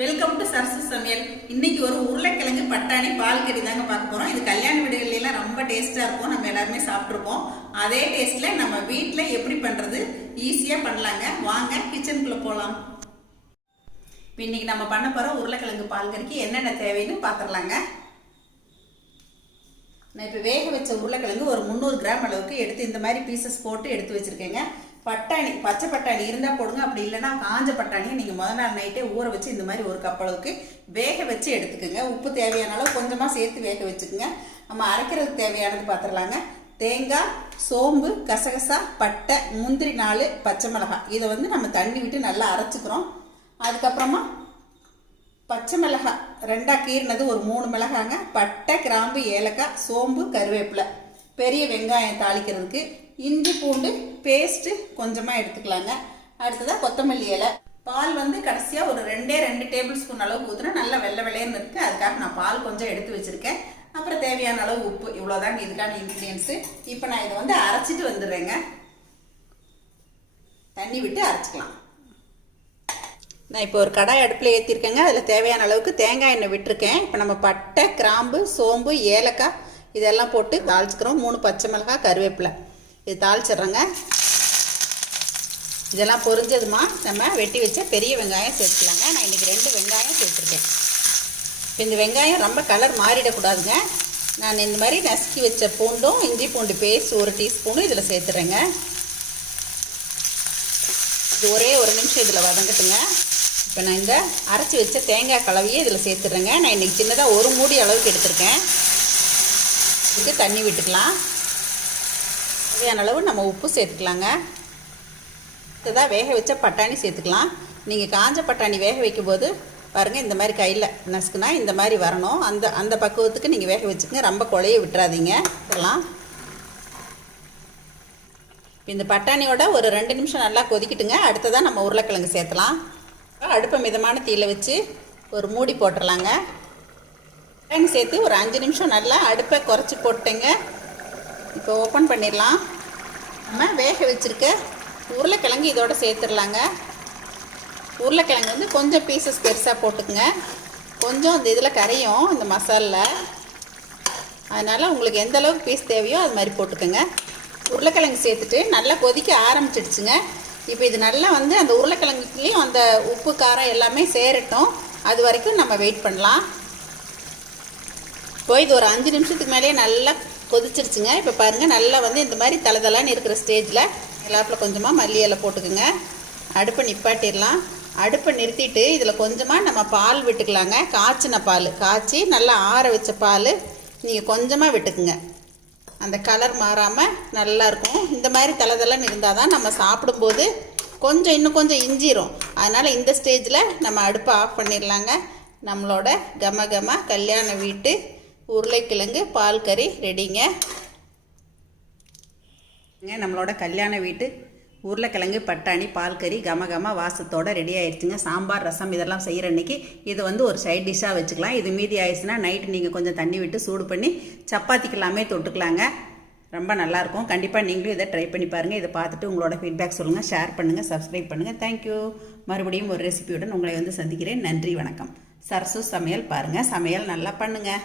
Welcome to Sarasu சமையல். இன்னைக்கு ஒரு உருளைக்கிழங்கு பட்டாணி பால் கறி தாங்க பார்க்க போறோம். இது கல்யாண வீடுகள்ல எல்லாம் ரொம்ப டேஸ்டா இருக்கும். நம்ம எல்லாருமே சாப்பிட்டுருப்போம். அதே டேஸ்ட்ல நம்ம வீட்டுல எப்படி பண்றது ஈஸியா பண்ணலாங்க. வாங்க கிச்சனுக்குள்ள போலாம். இன்னைக்கு நம்ம பண்ண போற உருளைக்கிழங்கு பால் கறிக்கு என்னென்ன தேவைன்னு பாத்திரலாங்க. நான் இப்போ வேக வச்ச உருளைக்கிழங்கு ஒரு 300 கிராம் அளவுக்கு எடுத்து இந்த மாதிரி பீசஸ் போட்டு எடுத்து வச்சிருக்கேங்க. பட்டாணி, பச்சை பட்டாணி இருந்தால் போடுங்க, அப்படி இல்லைன்னா காஞ்ச பட்டாணியை நீங்கள் முதல் நாள் நைட்டே ஊற வச்சு இந்த மாதிரி ஒரு கப் அளவுக்கு வேக வச்சு எடுத்துக்கோங்க. உப்பு தேவையான அளவு கொஞ்சமாக சேர்த்து வேக வச்சுக்கோங்க. நம்ம அரைக்கிறதுக்கு தேவையானது பார்த்துடலாங்க. தேங்காய், சோம்பு, கசகசா, பட்டை, முந்திரி 4, பச்சை மிளகாய். இதை நம்ம தண்ணி விட்டு நல்லா அரைச்சிக்கிறோம். அதுக்கப்புறமா பச்சை மிளகாய் 2ஆக கீறினது ஒரு 3 மிளகாங்க, பட்டை, கிராம்பு, ஏலக்காய், சோம்பு, கருவேப்பிலை, பெரிய வெங்காயம் தாளிக்கிறதுக்கு, இஞ்சி பூண்டு பேஸ்ட்டு கொஞ்சமாக எடுத்துக்கலாங்க. அடுத்ததாக கொத்தமல்லி இலை. பால் கடைசியாக ஒரு 2 டேபிள் ஸ்பூன் அளவு ஊற்றுனா நல்லா வெள்ளை வெள்ளையன்னு இருக்குது. அதுக்காக நான் பால் கொஞ்சம் எடுத்து வச்சுருக்கேன். அப்புறம் தேவையான அளவு உப்பு. இவ்வளோதாங்க இதுக்கான இன்க்ரீடியன்ஸு. இப்போ நான் இதை அரைச்சிட்டு வந்துடுறேங்க. தண்ணி விட்டு அரைச்சிக்கலாம். நான் இப்போ ஒரு கடாய் அடுப்பில் ஏற்றிருக்கேங்க. அதில் தேவையான அளவுக்கு தேங்காய் எண்ணெய் விட்டுருக்கேன். இப்போ நம்ம பட்டை, கிராம்பு, சோம்பு, ஏலக்காய் இதெல்லாம் போட்டு தாளிச்சுக்கிறோம். 3 பச்சை மிளகாய், கருவேப்பிலை இது தாளிச்சிட்றோங்க. இதெல்லாம் பொரிஞ்சதுமா நம்ம வெட்டி வச்ச பெரிய வெங்காயம் சேர்த்துக்கலாங்க. நான் இன்றைக்கி 2 வெங்காயம் சேர்த்துருக்கேன். இப்போ இந்த வெங்காயம் ரொம்ப கலர் மாறிடக்கூடாதுங்க. நான் இந்த மாதிரி நசுக்கி வச்ச பூண்டும் இஞ்சி பூண்டு பேஸ்ட் 1 டீஸ்பூனும் இதில் சேர்த்துறேங்க. இது ஒரே 1 நிமிஷம் இதில் வதங்கட்டுங்க. இப்போ நான் இந்த அரைச்சி வச்ச தேங்காய் கலவையை இதில் சேர்த்துறேங்க. நான் இன்றைக்கி சின்னதாக 1 மூடி அளவுக்கு எடுத்திருக்கேன். இதுக்கு தண்ணி விட்டுக்கலாம். தேவையான அளவு நம்ம உப்பு சேர்த்துக்கலாங்க. இதுதான் வேக வச்ச பட்டாணி சேர்த்துக்கலாம். நீங்கள் காஞ்ச பட்டாணி வேக வைக்கும்போது பாருங்கள், இந்த மாதிரி கையில் நசுக்குனா இந்த மாதிரி வரணும். அந்த பக்குவத்துக்கு நீங்கள் வேக வச்சுக்கோங்க. ரொம்ப குழைய விட்டுறாதீங்க. இதெல்லாம் இந்த பட்டாணியோட ஒரு 2 நிமிஷம் நல்லா கொதிக்கிட்டுங்க. அடுத்ததான் நம்ம உருளைக்கிழங்கு சேர்த்தலாம். அடுப்பை மிதமான தீயில் வச்சு ஒரு மூடி போட்டுடலாங்க. பட்டாணி சேர்த்து ஒரு 5 நிமிஷம் நல்லா அடுப்பை குறைச்சி போட்டேங்க. இப்போ ஓப்பன் பண்ணிடலாம். நம்ம வேக வச்சுருக்க உருளைக்கிழங்கு இதோட சேர்த்துடலாங்க. உருளைக்கிழங்கு கொஞ்சம் பீசஸ் பெருசாக போட்டுக்குங்க. கொஞ்சம் இந்த இதில் கரையும் இந்த மசாலில். அதனால் உங்களுக்கு எந்த அளவுக்கு பீஸ் தேவையோ அது மாதிரி போட்டுக்கோங்க. உருளைக்கிழங்கு சேர்த்துட்டு நல்லா கொதிக்க ஆரம்பிச்சிடுச்சுங்க. இப்போ இது நல்லா அந்த உருளைக்கிழங்குலேயும் அந்த உப்பு காரம் எல்லாமே சேரட்டும். அது வரைக்கும் நம்ம வெயிட் பண்ணலாம். இப்போ இது ஒரு 5 நிமிஷத்துக்கு மேலேயே நல்லா கொதிச்சிருச்சுங்க. இப்போ பாருங்கள், நல்லா இந்த மாதிரி தலதலான்னு இருக்கிற ஸ்டேஜில் எல்லாப்பில் கொஞ்சமாக மல்லி இலை போட்டுக்குங்க. அடுப்பை நிப்பாட்டிடலாம். அடுப்பை நிறுத்திட்டு இதில் கொஞ்சமாக நம்ம பால் விட்டுக்கலாங்க. காய்ச்சின பால் காய்ச்சி நல்லா ஆற வச்ச பால் நீங்கள் கொஞ்சமாக விட்டுக்குங்க. அந்த கலர் மாறாமல் நல்லாயிருக்கும். இந்த மாதிரி தலதலன்னு இருந்தால் தான் நம்ம சாப்பிடும்போது இன்னும் கொஞ்சம் இஞ்சிரும். அதனால் இந்த ஸ்டேஜில் நம்ம அடுப்பை ஆஃப் பண்ணிடலாங்க. நம்மளோட கம கல்யாண வீட்டு உருளைக்கிழங்கு பால் கறி ரெடிங்க. நம்மளோட கல்யாண வீட்டு உருளைக்கிழங்கு பட்டாணி பால் கறி கம வாசத்தோடு ரெடி ஆயிடுச்சுங்க. சாம்பார், ரசம் இதெல்லாம் செய்கிற அன்றைக்கி இது ஒரு சைட் டிஷ்ஷாக வச்சுக்கலாம். இது மீதி ஆயிடுச்சுன்னா நைட்டு நீங்கள் கொஞ்சம் தண்ணி விட்டு சூடு பண்ணி சப்பாத்திக்கெல்லாமே தொட்டுக்கலாங்க. ரொம்ப நல்லாயிருக்கும். கண்டிப்பாக நீங்களும் இதை ட்ரை பண்ணி பாருங்கள். இதை பார்த்துட்டு உங்களோட ஃபீட்பேக் சொல்லுங்கள், ஷேர் பண்ணுங்கள், சப்ஸ்கிரைப் பண்ணுங்கள். தேங்க்யூ. மறுபடியும் ஒரு ரெசிபியுடன் உங்களை சந்திக்கிறேன். நன்றி, வணக்கம். சரசு சமையல் பாருங்கள். சமையல் நல்லா பண்ணுங்கள்.